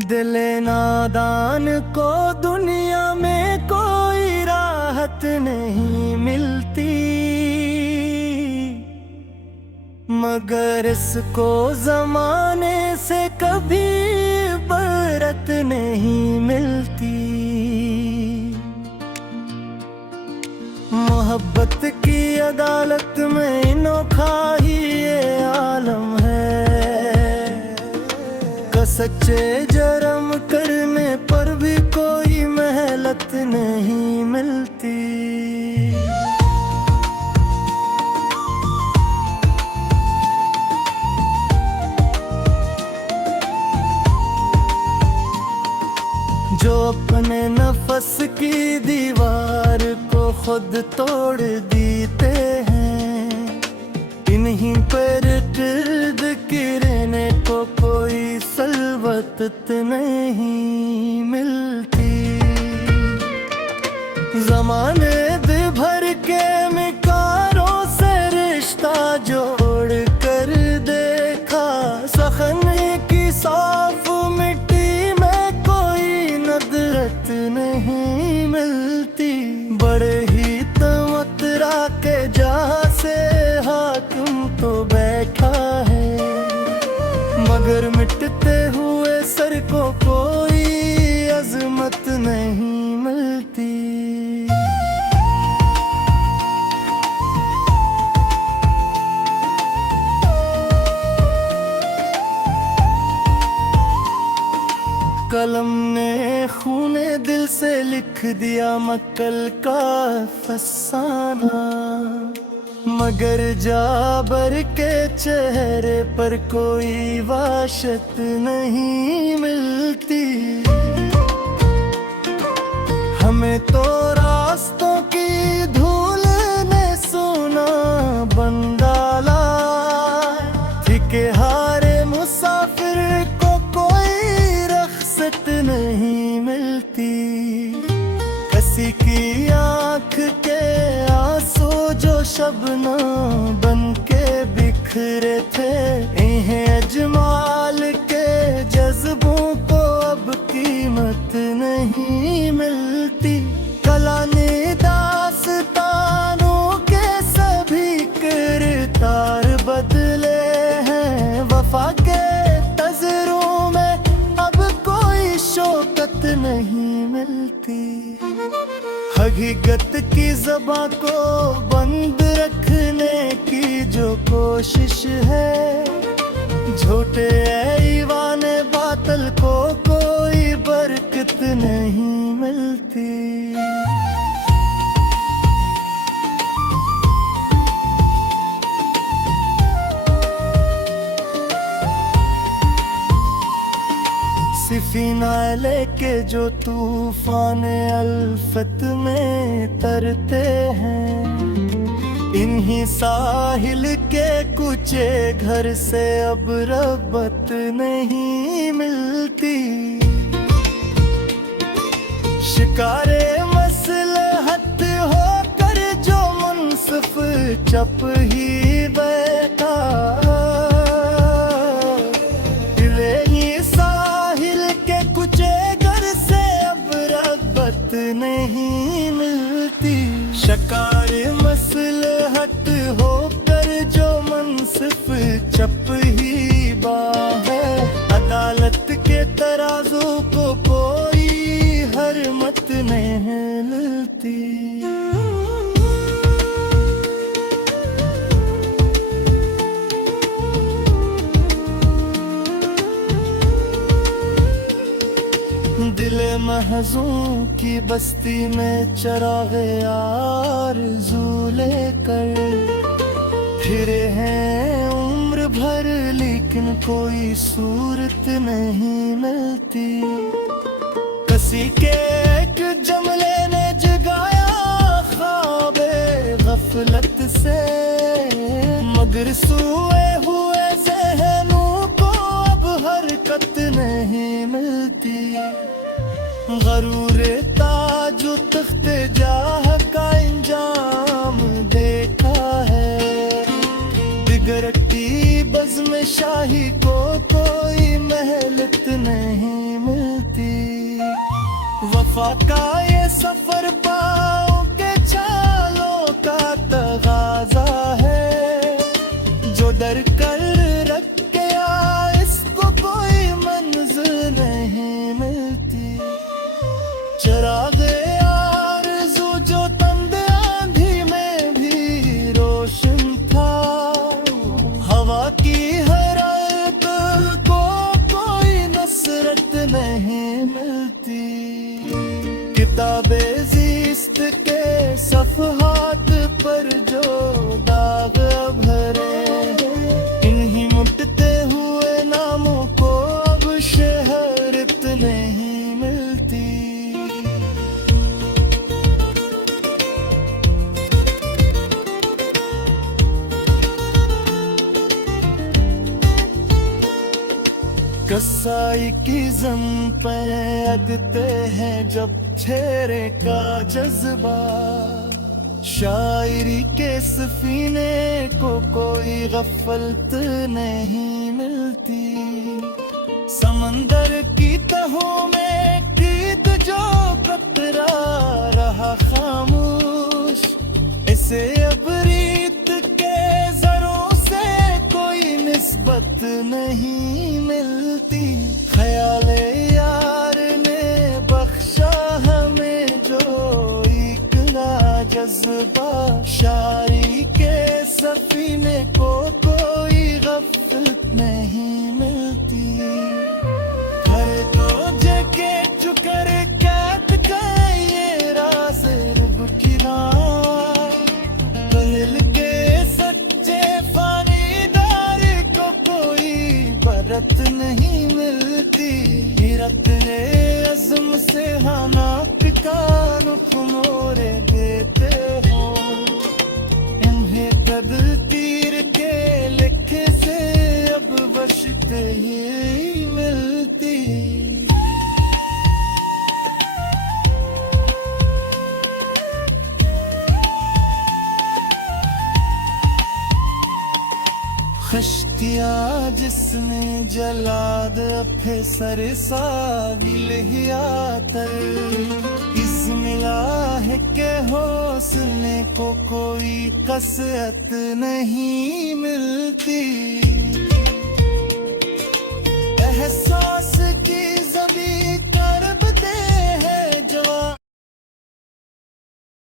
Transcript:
दिले नादान को दुनिया में कोई राहत नहीं मिलती, मगर इसको जमाने से कभी बरत नहीं मिलती। मोहब्बत की अदालत में अनोखा ही ये आलम है, सच्चे जरम करने पर भी कोई मेहनत नहीं मिलती। जो अपने नफ्स की दीवार को खुद तोड़ देते हैं, इन्हीं पर गिर्द गिरने को कोई सलवत नहीं मिलती। जमाने दे भर के मिकारों से रिश्ता जोड़ कर देखा, सखने की साफ मिट्टी में कोई नदरत नहीं मिलती। बड़े ही तमतरा के जहाँ से हाकिम तो बैठा है, मगर मिटते हुए सर को कोई अजमत नहीं मिलती। कलम ने खूने दिल से लिख दिया मक्कल का फसाना, मगर जाबर के चेहरे पर कोई वाशत नहीं मिलती। हमें तो रास्तों की धूल ने सोना बन डाला, ठिके हारे मुसाफिर को कोई रख्सत नहीं मिलती। किसी की आँख के आंसू जो शबनम बन के बिखरे थे, इन्हें अजमाल के जज्बों को अब कीमत नहीं मिलती। कलाने दास्तानों के सभी किरदार बदले हैं, वफा के तज़रों में अब कोई शौकत नहीं मिलती। हकीकत की ज़बां को बंद रखने की जो कोशिश है, झूठे ईवान बातल को कोई बरकत नहीं मिलती। सिफीना लेके जो तूफान अल्फत में तरते हैं, इन्हीं साहिल के कुचे घर से अब रब्बत नहीं मिलती। शिकारे मसलहत होकर जो मुनसिफ चप ही बैठा, नहीं मिलती। शिकार मसलहत होकर जो मुनसिफ चप ही है, अदालत के तराजू को कोई हरमत नहीं मिलती। दिले महजूं की बस्ती में चरागे आरज़ू लेकर फिरे हैं उम्र भर, लेकिन कोई सूरत नहीं मिलती। किसी के एक जमले ने जगाया ख्वाबे गफलत से, मगर सोए हुए ज़हनों को अब हरकत नहीं मिलती। गरूर ताजु तख्ते जाह का इंजाम देखा है, बिगड़ती बज़्म शाही को कोई महलत नहीं। का ये सफर पाँव के छालों का तगाजा है, जो डर कर रख के इसको कोई मंजिल नहीं मिलती। चिरागे आरज़ू जो तंद आंधी में भी रोशन था, हवा की हरारत को कोई नसरत नहीं मिलती। किताबे ज़िस्त के सफ़हात पर जो दाग भरे, इन्हीं मिटते हुए नामों को अब शहरत नहीं मिलती। कसाई की जम पर अगते हैं जब चेहरे का जज्बा, शायरी के सफीने को कोई गफलत नहीं मिलती। समंदर की तहों में कीद जो कतरा रहा खामोश, इसे अब रीत के जरों से कोई निस्बत नहीं मिलती। ख्याले यार ने बख्शा हमें जो एक जज्बा, शायरी के सफीने को कोई गफलत नहीं मिलती। हर तो जगे चुकर कैद का ये राज रब की राह, दिल के सच्चे फानीदार को कोई बरत नहीं मिलती। गिरत अज़्म से हानाक का नुख मोरे देते हो, इन्हें तदतीर के लिखे से अब बशते ही मिलती। खश्तिया जिसने जलाद अपे सर साबिल तर, इस मिला है के हौसले को कोई कसरत नहीं मिलती। एहसास की